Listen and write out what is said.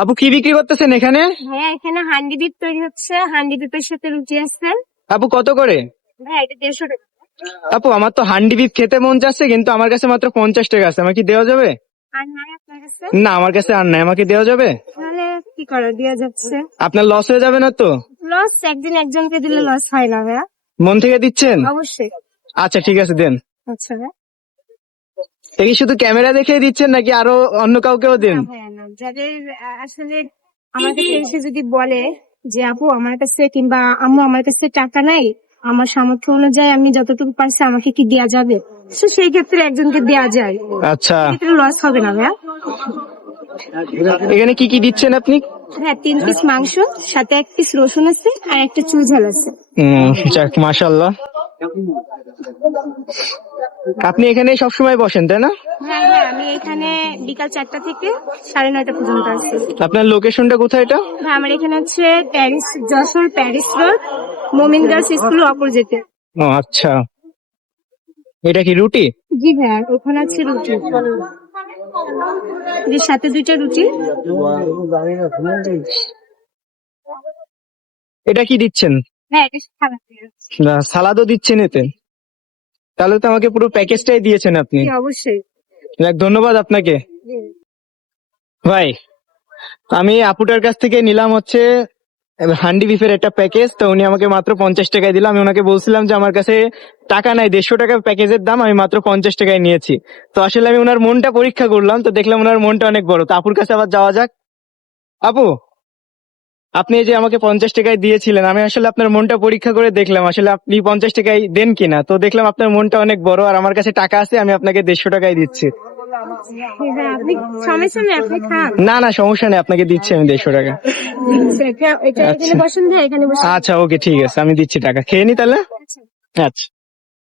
আপু কি বিক্রি করতেছেন এখানে? ভাইয়া এখানে হান্ডি ডিপ তৈরি হচ্ছে, হান্ডি ডিপের সাথে রুটি আছে। আপু কত করে? ভাইয়া এটা 150 টাকা। আপু আমার তো হান্ডি বিফ খেতে মন চাচ্ছে, কিন্তু আমার কাছে মাত্র 50 টাকা আছে, আমাকে কি দেওয়া যাবে? আর নাই আপনার কাছে? না, আমার কাছে আর নাই, আমাকে দেওয়া যাবে? তাহলে কি করা দেওয়া যাচ্ছে? আপনার লস হয়ে যাবে না তো? লস একদিন একজনকে দিলে লস হয় না ভাইয়া। মন থেকে দিচ্ছেন? অবশ্যই। আচ্ছা ঠিক আছে, দেন। আচ্ছা ভাইয়া। এই শুধু ক্যামেরা দেখে দিচ্ছেন নাকি আরো অন্য কাউকেও দেন? না ভাইয়া না, যাদের আসলে আমার কাছে এসে যদি বলে যে আপু আমার কাছে কিংবা আম্মু আমার কাছে টাকা নাই, আমার সামর্থ্য অনুযায়ী আমি যতটুকু পারছি আমাকে কি দেওয়া যাবে, তো সেই ক্ষেত্রে একজনকে দেওয়া যায়, আচ্ছা, সেক্ষেত্রে লস হবে না ভাইয়া। এখানে কি কি দিচ্ছেন আপনি? হ্যাঁ 3 পিস মাংস, সাথে 1 পিস রসুন আছে আর একটা চুই ঝাল আছে। যাক মাশাআল্লাহ। আপনি এখানে সবসময় বসেন তাই না? হ্যাঁ হ্যাঁ, আমি এখানে বিকাল 4টা থেকে 9:30 পর্যন্ত আছি। আপনার লোকেশনটা কোথায় এটা? হ্যাঁ আমার এখানে হচ্ছে প্যারিস, যশোর প্যারিস রোড, মোমিন গার্লস স্কুল অপোজিটে। ও আচ্ছা, এটা কি রুটি? জি ভাইয়া, ওখানে আছে রুটি, এর সাথে 2টা রুটি। এটা কি দিচ্ছেন? হ্যাঁ এটা খারাপ হয়ে যাচ্ছে। না, সালাদও দিচ্ছেন এতে? তাহলে তো আমাকে পুরো প্যাকেজটাই দিয়েছেন আপনি। জি অবশ্যই। যাক, ধন্যবাদ আপনাকে। জি। ভাই, আমি আপুটার কাছ থেকে নিলাম হচ্ছে হান্ডি বিফের একটা প্যাকেজ, তো উনি আমাকে মাত্র 50 টাকায় দিল। আমি ওনাকে বলছিলাম যে আমার কাছে টাকা নাই, 150 টাকা প্যাকেজের দাম, আমি মাত্র 50 টাকায় নিয়েছি। তো আসলে আমি ওনার মনটা পরীক্ষা করলাম, তো দেখলাম ওনার মনটা অনেক বড়। তো আপুর কাছে আবার যাওয়া যাক। আপু, আপনি এই যে আমাকে 50 টাকায় দিয়েছিলেন, আমি আসলে আপনার মনটা পরীক্ষা করে দেখলাম আসলে আপনি 50 টাকায় দেন কিনা। তো দেখলাম আপনার মনটা অনেক বড়, আর আমার কাছে টাকা আছে, আমি আপনাকে 150 টাকায় দিচ্ছি। হ্যাঁ, আপনি সমস্যা নেই, আপনি খান। না না, সমস্যা নেই, আপনাকে দিচ্ছি আমি 150 টাকা। এটা এখানে আচ্ছা বসেন ভাই, এখানে বসেন। আচ্ছা, ওকে ঠিক আছে, আমি দিচ্ছি টাকা, খেয়ে নি তাহলে। আচ্ছা।